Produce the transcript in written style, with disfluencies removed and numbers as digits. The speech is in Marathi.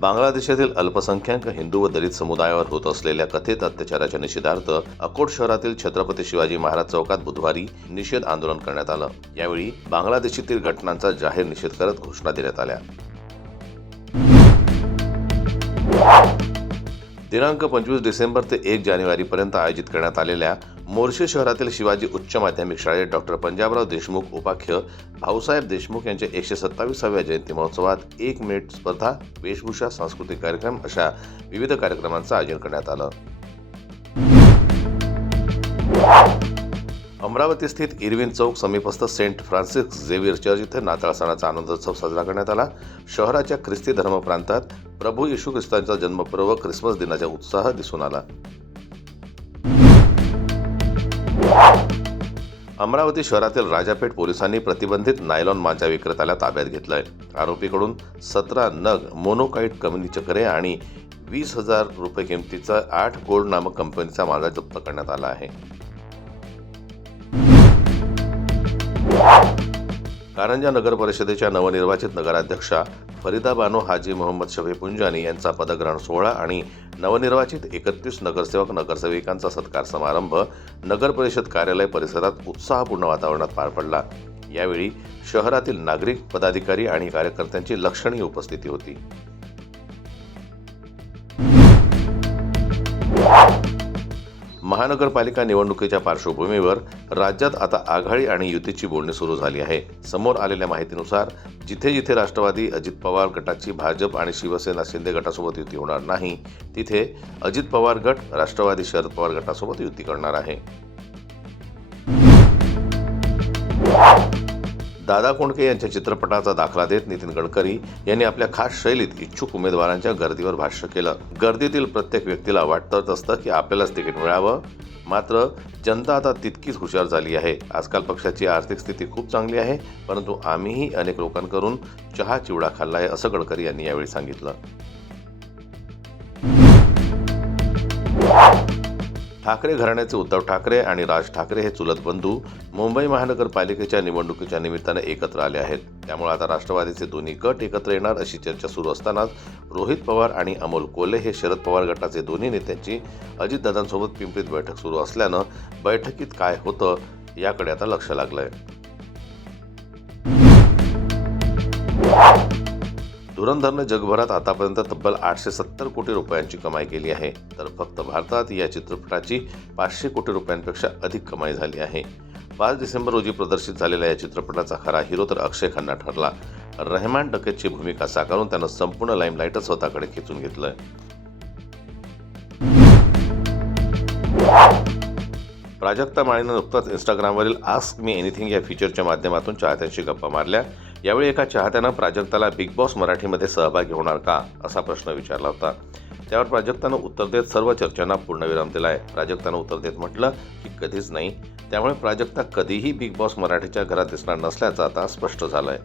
बांगलादेशातील अल्पसंख्याक हिंदू व दलित समुदायावर होत असलेल्या कथित अत्याचाराच्या निषेधार्थ अकोट शहरातील छत्रपती शिवाजी महाराज चौकात बुधवारी निषेध आंदोलन करण्यात आलं। यावेळी बांगलादेशातील घटनांचा जाहीर निषेध करत घोषणा देण्यात आल्या। दिनांक 25 डिसेंबर ते 1 जानेवारी पर्यंत आयोजित करण्यात आलेल्या मोर्शी शहरातील शिवाजी उच्च माध्यमिक शाळेत डॉक्टर पंजाबराव देशमुख उपाख्य भाऊसाहेब देशमुख यांच्या 127व्या जयंती महोत्सवात 1 मिनिट स्पर्धा, वेशभूषा, सांस्कृतिक कार्यक्रम अशा विविध कार्यक्रमांचं आयोजन करण्यात आलं। अमरावती स्थित इरविन चौक समीपस्थ सेंट फ्रान्सिस झेवियर चर्च इथे नाताळ सणाचा आनंदोत्सव साजरा करण्यात आला। शहराच्या ख्रिस्ती धर्म प्रांतात प्रभू येशू ख्रिस्तांचा जन्मपर्व ख्रिसमस दिनाचा उत्साह दिसून आला। अमरावती शहरातील राजापेठ पोलिसांनी प्रतिबंधित नायलॉन मांजा विक्रेत्याला ताब्यात घेतलाय। आरोपीकडून 17 नग मोनोकाइट कमी चक्रे आणि 20,000 रुपये किमतीचा 8 गोल्ड नामक कंपनीचा मांजा जप्त करण्यात आला आहे। कारंजा नगर परिषदेच्या नवनिर्वाचित नगराध्यक्षा फरीदा बानो हाजी मोहम्मद शफी पुंजानी यांचा पदग्रहण सोहळा आणि नवनिर्वाचित 31 नगरसेवक नगरसेविकांचा सत्कार समारंभ नगर परिषद कार्यालय परिसरात उत्साहपूर्ण वातावरणात पार पडला। यावेळी शहरातील नागरिक, पदाधिकारी आणि कार्यकर्त्यांची लक्षणीय उपस्थिती होती। महानगरपालिका निवडणुकीच्या पार्श्वभूमीवर राज्यात आता आघाडी आणि युतीची बोलणी सुरू झाली आहे। समोर आलेल्या माहितीनुसार जिथे जिथे राष्ट्रवादी अजित पवार गटाची भाजप आणि शिवसेना शिंदे गटासोबत युती होणार नाही, तिथे अजित पवार गट राष्ट्रवादी शरद पवार गटासोबत युती करणार आहे। दादा कोंडके यांच्या चित्रपटाचा दाखला देत नितीन गडकरी यांनी आपल्या खास शैलीत इच्छुक उमेदवारांच्या गर्दीवर भाष्य केलं। गर्दीतील प्रत्येक व्यक्तीला वाटतच असतं की आपल्यालाच तिकीट मिळावं, मात्र जनता आता तितकीच हुशार झाली आहे। आजकाल पक्षाची आर्थिक स्थिती खूप चांगली आहे, परंतु आम्हीही अनेक लोकांकडून चहा चिवडा खाल्ला आहे, असं गडकरी यांनी यावेळी सांगितलं। ठाकरे घराण्याचे उद्धव ठाकरे आणि राज ठाकरे हे चुलत बंधू मुंबई महानगरपालिकेच्या निवडणुकीच्या निमित्ताने एकत्र आले आहेत। त्यामुळे आता राष्ट्रवादीचे दोन्ही गट एकत्र येणार अशी चर्चा सुरू असतानाच रोहित पवार आणि अमोल कोल्हे हे शरद पवार गटाचे दोन्ही नेत्यांची अजितदादांसोबत पिंपरीत बैठक सुरू असल्यानं बैठकीत काय होतं याकडे आता लक्ष लागलंय। धुरंधरने जगभरात आतापर्यंत तब्बल 870 कोटी रुपयांची कमाई केली आहे, तर फक्त भारतात या चित्रपटाची 500 कोटी रुपयांपेक्षा अधिक कमाई झाली आहे। 5 डिसेंबर रोजी प्रदर्शित झालेल्या या चित्रपटाचा खरा हिरो तर अक्षय खन्ना ठरला। रहमान डकेतची भूमिका साकारून त्यानं संपूर्ण लाईमलाईटच स्वतःकडे खेचून घेतलंय। प्राजक्ता माळीनं नुकताच इंस्टाग्रामवरील आस्क मी एनिथिंग या फीचरच्या माध्यमातून चाहत्यांशी गप्पा मारल्या। यावेळी एका चाहत्यानं प्राजक्ताला बिग बॉस मराठीमध्ये सहभागी होणार का असा प्रश्न विचारला होता। त्यावर प्राजक्तानं उत्तर देत सर्व चर्चांना पूर्णविराम दिलाय। प्राजक्तानं उत्तर देत म्हटलं की कधीच नाही, त्यामुळे प्राजक्ता कधीही बिग बॉस मराठीच्या घरात दिसणार नसल्याचं आता स्पष्ट झालंय।